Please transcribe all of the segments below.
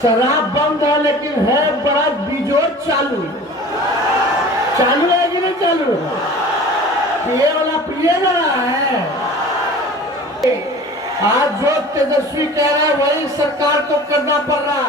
शराब बंद है लेकिन है बड़ा बिजोड़ चालू है कि नहीं चालू? पिए वाला पिए ना रहा है। आज जो तेजस्वी कह रहा है वही सरकार को करना पड़ रहा।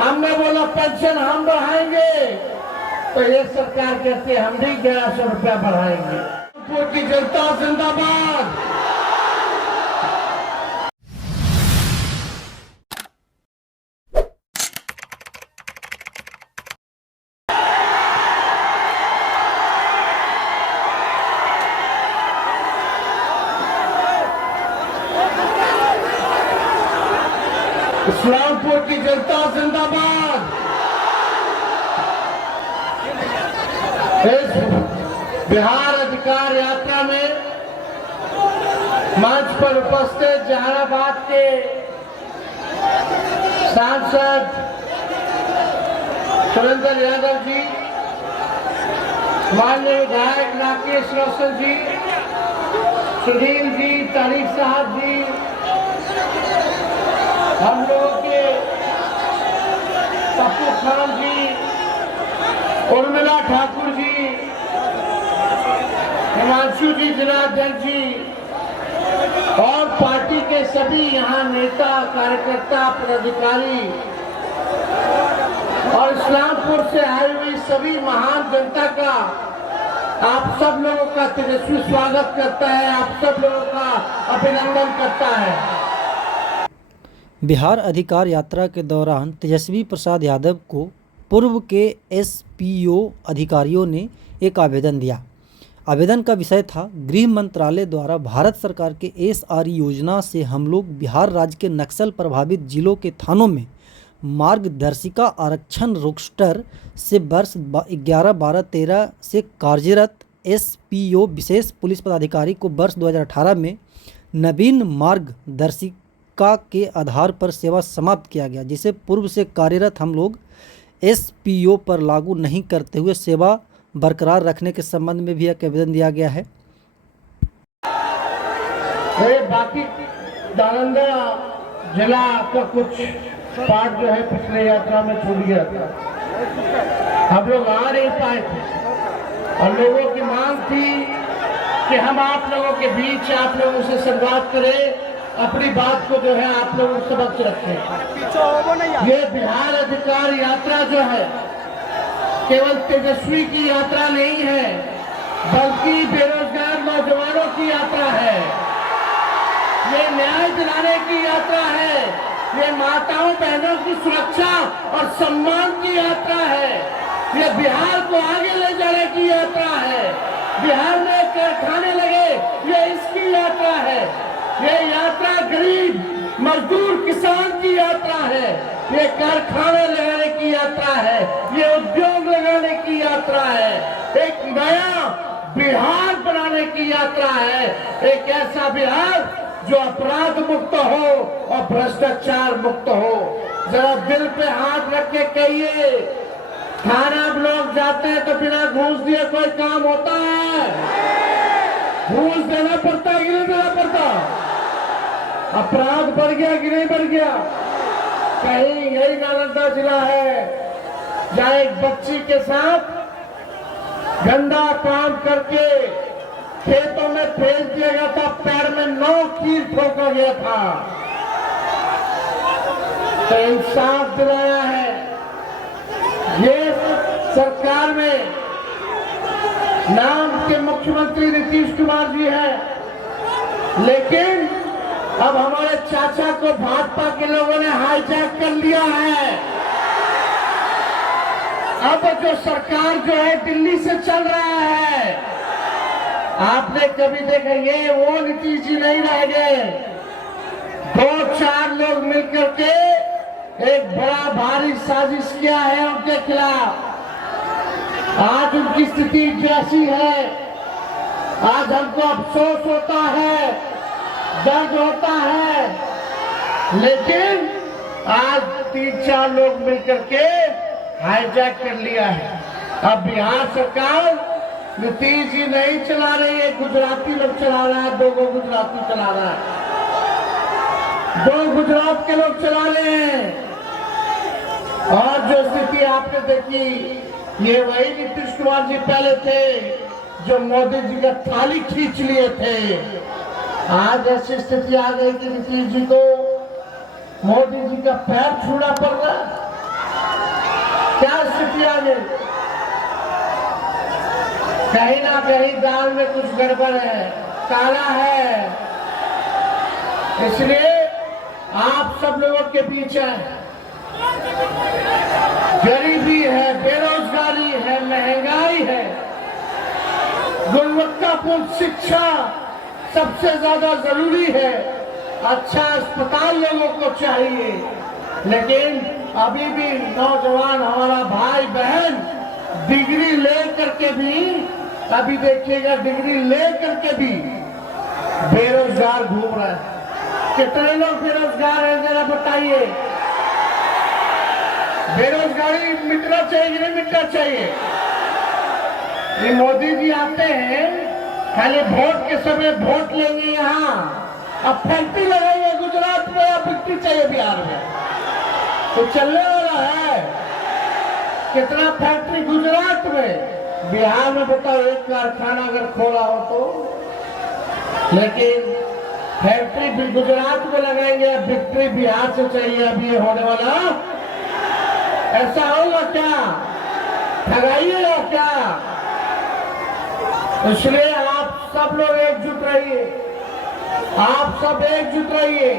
हमने बोला पेंशन हम बढ़ाएंगे तो ये सरकार कहती हम भी 1100 रुपया बढ़ाएंगे। रामपुर की जनता जिंदाबाद। इस्लामपुर की जनता जिंदाबाद। इस बिहार अधिकार यात्रा में मंच पर उपस्थित जहानाबाद के सांसद सुरेंद्र यादव जी, माननीय विधायक राकेश रोशन जी, सुनील जी, तारिक साहब जी, हम लोगों के पप्पू खान जी, उर्मिला ठाकुर जी, हिमांशु जी, जनार्दन जी और पार्टी के सभी यहाँ नेता, कार्यकर्ता, पदाधिकारी और इस्लामपुर से आई हुई सभी महान जनता का आप सब लोगों का तेजस्वी स्वागत करता है, आप सब लोगों का अभिनंदन करता है। बिहार अधिकार यात्रा के दौरान तेजस्वी प्रसाद यादव को पूर्व के एसपीओ अधिकारियों ने एक आवेदन दिया। आवेदन का विषय था, गृह मंत्रालय द्वारा भारत सरकार के एसआर योजना से हम लोग बिहार राज्य के नक्सल प्रभावित जिलों के थानों में मार्गदर्शिका आरक्षण रोस्टर से वर्ष 11-12-13 से कार्यरत एसपीओ विशेष पुलिस पदाधिकारी को वर्ष 2018 में नवीन मार्गदर्शिका के आधार पर सेवा समाप्त किया गया, जिसे पूर्व से कार्यरत हम लोग एसपीओ पर लागू नहीं करते हुए सेवा बरकरार रखने के संबंध में भी एक आवेदन दिया गया है। बाकी नालंदा जिला का कुछ पार्ट जो है पिछले यात्रा में छूट गया था, हम लोग आ नहीं पाए थे और लोगों की मांग थी कि हम आप लोगों के बीच आप लोगों से संवाद करें, अपनी बात को जो है आप लोगों के समक्ष रखें। ये बिहार अधिकार यात्रा जो है केवल तेजस्वी की यात्रा नहीं है, बल्कि बेरोजगार नौजवानों की यात्रा है। ये न्याय दिलाने की यात्रा है, ये माताओं बहनों की सुरक्षा और सम्मान की यात्रा है, ये बिहार को आगे ले जाने की यात्रा है। बिहार में कारखाने लगे, ये इसकी यात्रा है। ये यात्रा गरीब मजदूर किसान की यात्रा है, ये कारखाने लगाने की यात्रा है, ये उद्योग लगाने की यात्रा है, एक नया बिहार बनाने की यात्रा है, एक ऐसा बिहार जो अपराध मुक्त हो और भ्रष्टाचार मुक्त हो। जरा दिल पे हाथ रख के कहिए, थाना लोग जाते हैं तो बिना घूस दिए कोई काम होता है? घूस देना पड़ता है कि नहीं देना पड़ता? अपराध बढ़ गया कि नहीं बढ़ गया? कहीं यही नालंदा जिला है जहाँ एक बच्ची के साथ गंदा काम करके खेतों में फेंक दिया गया था, पैर में 9 कील ठोका गया था। तो इंसाफ दिलाया है ये सरकार में। नाम के मुख्यमंत्री नीतीश कुमार जी है, लेकिन अब हमारे चाचा को भाजपा के लोगों ने हाईजैक कर लिया है। अब जो सरकार जो है दिल्ली से चल रहा है, आपने कभी देखा? ये वो नीतीश जी नहीं रह गए। 2-4 लोग मिलकर के एक बड़ा भारी साजिश किया है उनके खिलाफ। आज उनकी स्थिति जैसी है, आज हमको अफसोस होता है, दर्द होता है, लेकिन आज 3-4 लोग मिलकर के हाईजैक कर लिया है। अब बिहार सरकार नीतीश जी नहीं चला रही है, गुजराती लोग चला रहा है, 2 गुजराती चला रहा है, 2 गुजरात के लोग चला रहे हैं। आपने देखी, ये वही नीतीश कुमार जी पहले थे जो मोदी जी का थाली खींच लिए थे। आज ऐसी स्थिति आ गई कि नीतीश जी को मोदी जी का पैर छूना पड़ रहा। क्या स्थिति आ गई? कहीं ना कहीं दाल में कुछ गड़बड़ है, काला है। इसलिए आप सब लोगों के बीच है, गरीबी है, बेरोजगारी है, महंगाई है, गुणवत्तापूर्ण शिक्षा सबसे ज्यादा जरूरी है, अच्छा अस्पताल लोगों को चाहिए। लेकिन अभी भी नौजवान हमारा भाई बहन डिग्री ले करके भी, अभी देखिएगा, डिग्री ले करके भी बेरोजगार घूम रहा है। कितने लोग बेरोजगार हैं जरा बताइए। बेरोजगारी मिटना चाहिए कि नहीं मिटना चाहिए? ये मोदी जी आते हैं, खाली वोट के समय वोट लेंगे यहाँ, अब फैक्ट्री लगाएंगे गुजरात में या फैक्ट्री चाहिए बिहार में? तो चलने वाला है कितना फैक्ट्री गुजरात में, बिहार में बताओ एक कारखाना अगर खोला हो तो। लेकिन फैक्ट्री भी गुजरात में लगाएंगे, फैक्ट्री बिहार से चाहिए। अभी ये होने वाला ऐसा होगा क्या? ठगाइएगा क्या? इसलिए आप सब लोग एकजुट रहिए, आप सब एकजुट रहिए।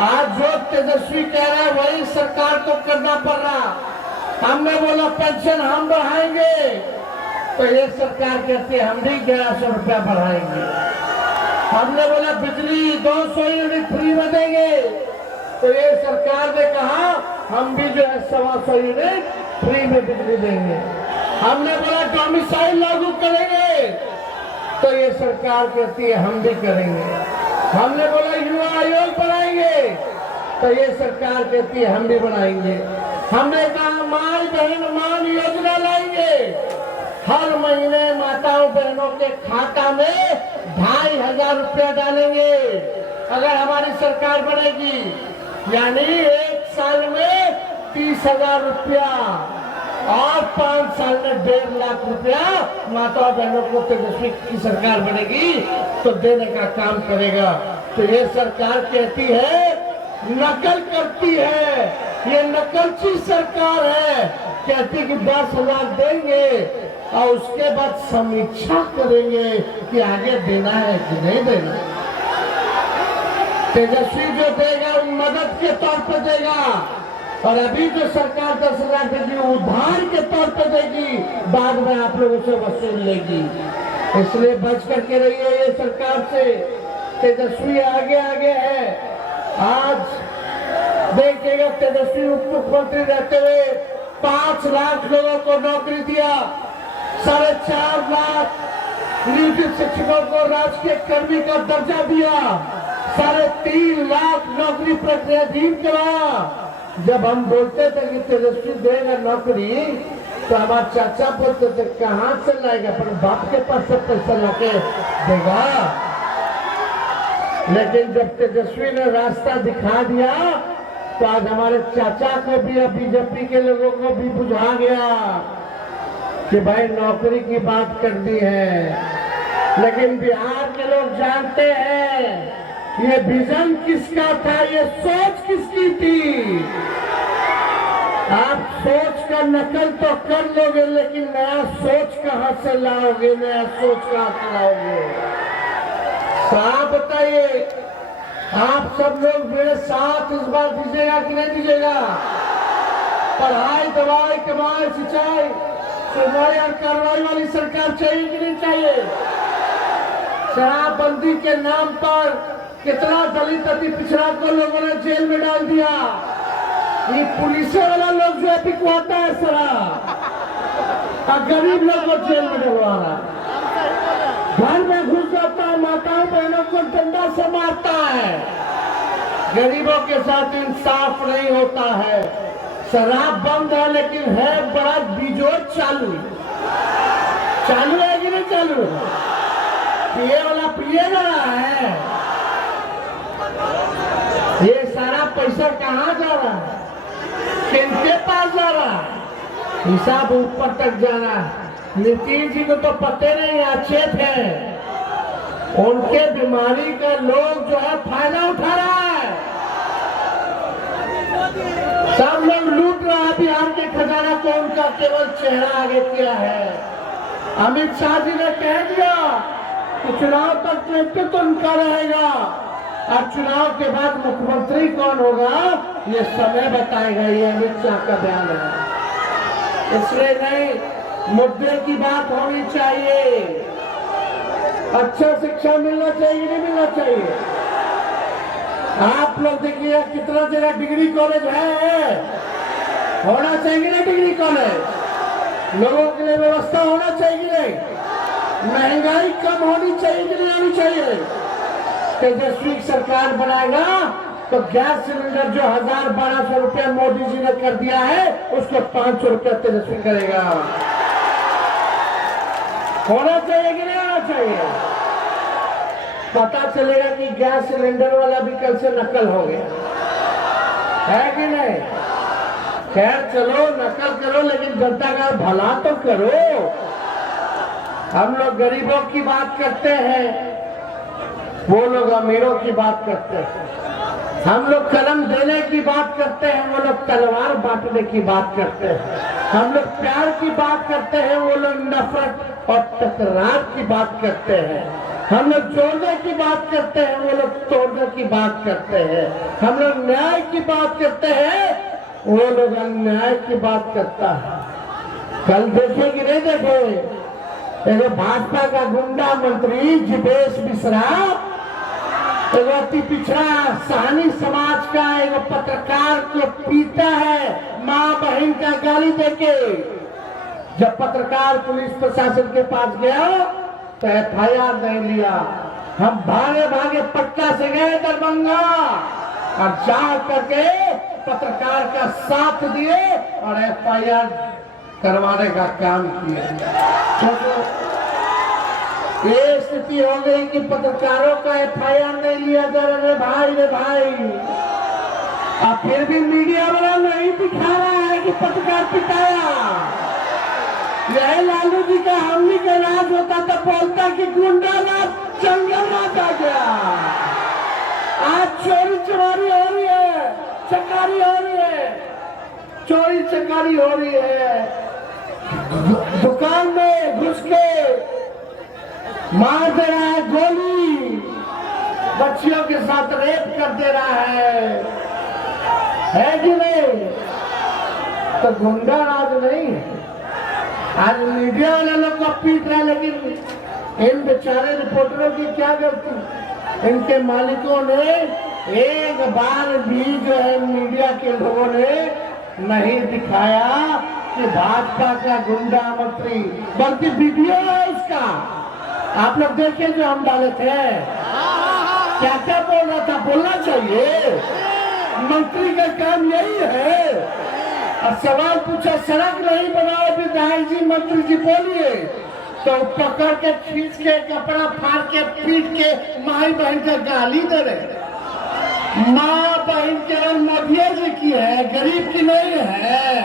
आज जो तेजस्वी कह रहा है वही सरकार को करना पड़ रहा। हमने बोला पेंशन हम बढ़ाएंगे, तो ये सरकार कहती है हम भी 1100 रुपया बढ़ाएंगे। हमने बोला बिजली 200 यूनिट फ्री में देंगे, तो ये सरकार ने कहा हम भी जो है 125 यूनिट फ्री में बिजली देंगे। हमने बोला डोमिसाइल लागू करेंगे, तो ये सरकार कहती है हम भी करेंगे। हमने बोला युवा आयोग बनाएंगे, तो ये सरकार कहती है हम भी बनाएंगे। हमने कहा माई बहन मान योजना लाएंगे, हर महीने माताओं बहनों के खाता में 2500 रुपया डालेंगे अगर हमारी सरकार बनेगी। यानी एक साल में 30,000 रुपया और 5 साल में 1.5 लाख रुपया माता बहनों को तेजस्वी की सरकार बनेगी तो देने का काम करेगा। तो ये सरकार कहती है, नकल करती है, ये नकलची सरकार है। कहती कि 10,000 देंगे और उसके बाद समीक्षा करेंगे कि आगे देना है कि नहीं देना। तेजस्वी जो देगा वो मदद के तौर पर देगा, और अभी जो सरकार 10,000 देगी उधार के तौर पर देगी, बाद में आप लोगों से वसूल लेगी। इसलिए बच करके रहिए ये सरकार से। तेजस्वी आगे आगे है। आज देखिएगा तेजस्वी उप मुख्यमंत्री रहते हुए 5 लाख लोगों को नौकरी दिया, 4.5 लाख नियोजित शिक्षकों को राजकीय कर्मी का दर्जा दिया, 3.5 लाख नौकरी प्रक्रियाधीन कराया। जब हम बोलते थे कि तेजस्वी देगा नौकरी, तो हमारे चाचा बोलते थे कहाँ से लाएगा, पर बाप के पास से पैसा लाके देगा। लेकिन जब तेजस्वी ने रास्ता दिखा दिया तो आज हमारे चाचा को भी, बीजेपी के लोगों को भी बुझा गया कि भाई नौकरी की बात कर दी है। लेकिन बिहार के लोग जानते हैं ये विजन किसका था, ये सोच किसकी थी। आप सोच का नकल तो कर लोगे, लेकिन नया सोच कहां से लाओगे, नया सोच कहां से लाओगे? साफ बताइए, आप सब लोग मेरे साथ इस बार दीजिएगा कि नहीं दीजिएगा? पढ़ाई, दवाई, कमाई, सिंचाई, सुनवाई और कार्रवाई वाली सरकार चाहिए कि नहीं चाहिए? शराबबंदी के नाम पर कितना दलित अति पिछड़ा को लोगों ने जेल में डाल दिया। ये पुलिस वाला लोग जो है पिकवाता है शराब, और गरीब लोग को जेल में डलवा रहा है, घर में घुस जाता है, माताओं बहनों को डंडा से मारता है। गरीबों के साथ इंसाफ नहीं होता है। शराब बंद है लेकिन है बड़ा बिजोड़ चालू। चालू है कि नहीं चालू? पिए वाला पिए ना रहा है। ये सारा पैसा कहाँ जा रहा है, किनके पास जा रहा है? हिसाब ऊपर तक जाना है। नीतीश जी को तो पते नहीं, अच्छे थे, उनके बीमारी का लोग जो है फायदा उठा रहा है। सब लोग लूट रहा है बिहार के खजाना को, उनका केवल चेहरा आगे किया है। अमित शाह जी ने कह दिया कि चुनाव तक नेतृत्व उनका रहेगा, और चुनाव के बाद मुख्यमंत्री कौन होगा ये समय बताएगा। ये अमित शाह का बयान है। इसलिए नहीं, मुद्दे की बात होनी चाहिए। अच्छा शिक्षा मिलना चाहिए, नहीं मिलना चाहिए। आप लोग देखिए कितना जगह डिग्री कॉलेज है, होना चाहिए ना डिग्री कॉलेज। लोगों के लिए व्यवस्था होना चाहिए नहीं, महंगाई कम होनी चाहिए कि नहीं होनी चाहिए। तेजस्वी सरकार बनाएगा तो गैस सिलेंडर जो 1000-1200 रुपया मोदी जी ने कर दिया है उसको 500 रुपया तेजस्वी करेगा। होना चाहिए कि नहीं होना चाहिए। पता चलेगा कि गैस सिलेंडर वाला भी कल से नकल हो गया है कि नहीं। खैर चलो नकल करो, लेकिन जनता का भला तो करो। हम लोग गरीबों की बात करते हैं, वो लोग अमीरों की बात करते हैं। हम लोग कलम देने की बात करते हैं, वो लोग तलवार बांटने की बात करते हैं। हम लोग प्यार की बात करते हैं, वो लोग नफरत और टकरार की बात करते हैं। हम लोग जोड़ने की बात करते हैं, वो लोग तोड़ने की बात करते हैं। हम लोग न्याय की बात करते हैं, वो लोग अन्याय की बात करता है। कल देखे कि नहीं देखे, एगो भाजपा का गुंडा मंत्री जितेश मिश्रा एगो अति पिछड़ा सहानी समाज का एगो पत्रकार को पीटा है, माँ बहन का गाली देके। जब पत्रकार पुलिस प्रशासन के पास गया तो FIR नहीं लिया। हम भागे भागे पटना से गए दरभंगा और जा करके पत्रकार का साथ दिए और FIR करवाने का काम किया। ये स्थिति हो गई कि पत्रकारों का FIR नहीं लिया जा रहा है। भाई रे भाई, अब फिर भी मीडिया वाला नहीं दिखा रहा है कि पत्रकार पिटाया। यह लालू जी का हमनी का राज होता तो बोलता कि गुंडा राज जंगल राज आ गया। आज चोरी चमारी हो रही है, चकारी हो रही है, चोरी चकारी हो रही है। दुकान में घुस के मार दे रहा है गोली, बच्चियों के साथ रेप कर दे रहा है कि नहीं। तो गुंडा राज नहीं है। आज मीडिया वाले लोग को पीट रहा है, लेकिन इन बेचारे रिपोर्टरों की क्या गलती। इनके मालिकों ने एक बार भी जो है मीडिया के लोगों ने नहीं दिखाया कि भाजपा का गुंडा मंत्री, बल्कि वीडियो है उसका, आप लोग देखिए जो हम डाले थे। क्या क्या बोल रहा था, बोलना चाहिए। मंत्री का काम यही है। और सवाल पूछा सड़क नहीं बनाओ विधायक जी, मंत्री जी बोलिए, तो पकड़ के खींच के कपड़ा फाड़ के पीट के माई बहन का गाली दे रहे। माँ बहन केवल मोदी जी की है, गरीब की नहीं है।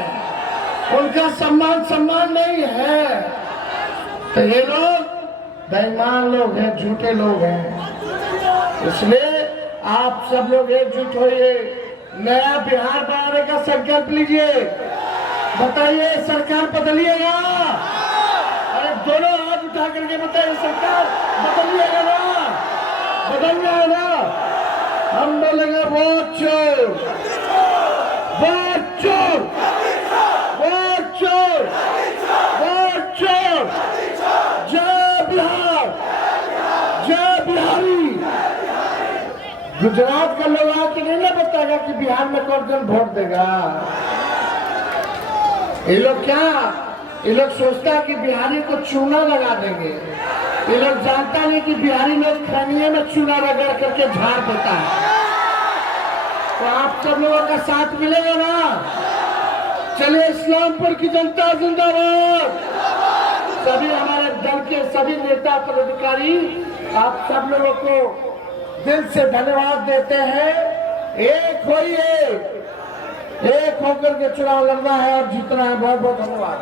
उनका सम्मान नहीं है। तो ये लोग बेईमान लोग हैं, झूठे लोग हैं। इसलिए आप सब लोग एकजुट होइए, नया बिहार बनाने का संकल्प लीजिए। बताइए सरकार बदलिएगा। अरे दोनों हाथ उठा करके बताइए सरकार बदलिएगा ना, बदलना है ना। हम बोलेंगे वोट चोर, वोट चोर, वोट चोर, वोट चोर। जय बिहार, जय बिहारी। गुजरात का लोग आके नहीं ना बताएगा कि बिहार में कौन वोट देगा। ये लोग क्या, ये लोग सोचता है कि बिहारी को चूना लगा देंगे। ये लोग जानता नहीं कि बिहारी लोग खनिये में चूना रगड़ करके झाड़ देता है। तो आप सब लोगों का साथ मिलेगा ना। चलिए इस्लामपुर की जनता जिंदाबाद। सभी हमारे दल के सभी नेता पदाधिकारी आप सब लोगों को दिल से धन्यवाद देते हैं। एक होइए, एक होकर के चुनाव लड़ना है और जीतना है। बहुत बहुत धन्यवाद।